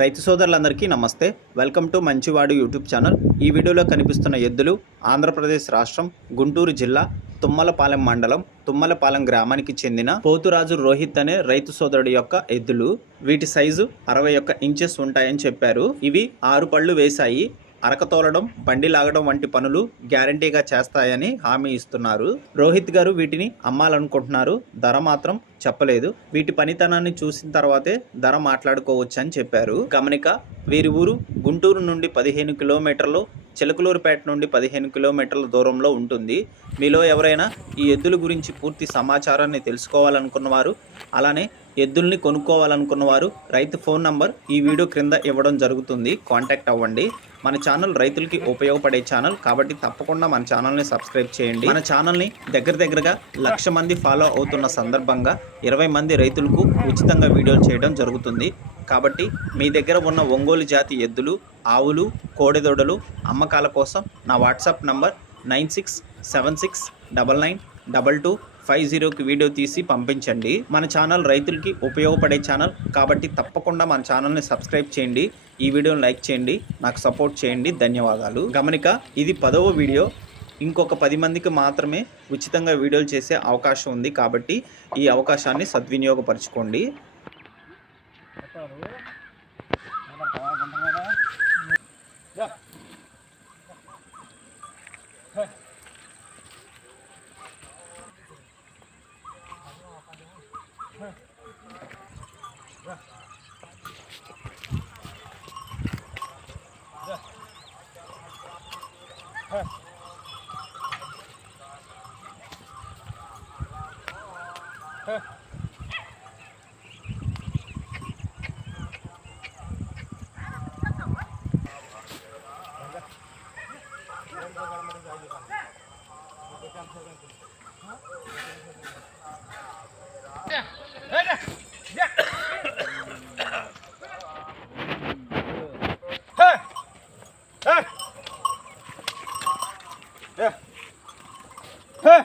రైతు సోదరులందరికీ నమస్తే. వెల్కమ్ టు మంచివాడు యూట్యూబ్ ఛానల్. ఈ వీడియోలో కనిపిస్తున్న ఎద్దులు ఆంధ్రప్రదేశ్ రాష్ట్రం గుంటూరు జిల్లా తుమ్మలపాలెం మండలం తుమ్మలపాలెం గ్రామానికి చెందిన పోతురాజు రోహిత్ అనే రైతు సోదరుడి యొక్క ఎద్దులు. వీటి సైజు 61 ఇంచెస్ ఉంటాయని చెప్పారు. ఇవి 6 పళ్ళు వేశాయి. అరకతోలడం, బండి లాగడం వంటి పనులు గ్యారంటీగా చేస్తాయని హామీ ఇస్తున్నారు. రోహిత్ గారు వీటిని అమ్మాలనుకుంటున్నారు. ధర మాత్రం చెప్పలేదు. వీటి పనితనాన్ని చూసిన తర్వాతే ధర మాట్లాడుకోవచ్చని చెప్పారు. గమనిక, వీరి ఊరు గుంటూరు నుండి 15 కిలోమీటర్లు, చిలకలూరుపేట నుండి 15 కిలోమీటర్ల దూరంలో ఉంటుంది. మీలో ఎవరైనా ఈ ఎద్దుల గురించి పూర్తి సమాచారాన్ని తెలుసుకోవాలనుకున్నవారు, అలానే ఎద్దుల్ని కొనుక్కోవాలనుకున్నవారు రైతు ఫోన్ నంబర్ ఈ వీడియో క్రింద ఇవ్వడం జరుగుతుంది. కాంటాక్ట్ అవ్వండి. మన ఛానల్ రైతులకి ఉపయోగపడే ఛానల్ కాబట్టి తప్పకుండా మన ఛానల్ని సబ్స్క్రైబ్ చేయండి. మన ఛానల్ని దగ్గరగా 1,00,000 మంది ఫాలో అవుతున్న సందర్భంగా 20 మంది రైతులకు ఉచితంగా వీడియోలు చేయడం జరుగుతుంది. కాబట్టి మీ దగ్గర ఉన్న ఒంగోలు జాతి ఎద్దులు, ఆవులు, కోడెదొడలు అమ్మకాల కోసం నా వాట్సాప్ నంబర్ 9676992250కి వీడియో తీసి పంపించండి. మన ఛానల్ రైతులకి ఉపయోగపడే ఛానల్ కాబట్టి తప్పకుండా మన ఛానల్ని సబ్స్క్రైబ్ చేయండి. ఈ వీడియోని లైక్ చేయండి, నాకు సపోర్ట్ చేయండి. ధన్యవాదాలు. గమనిక, ఇది 10వ వీడియో. ఇంకొక 10 మందికి మాత్రమే ఉచితంగా వీడియోలు చేసే అవకాశం ఉంది. కాబట్టి ఈ అవకాశాన్ని సద్వినియోగపరచుకోండి. Hey!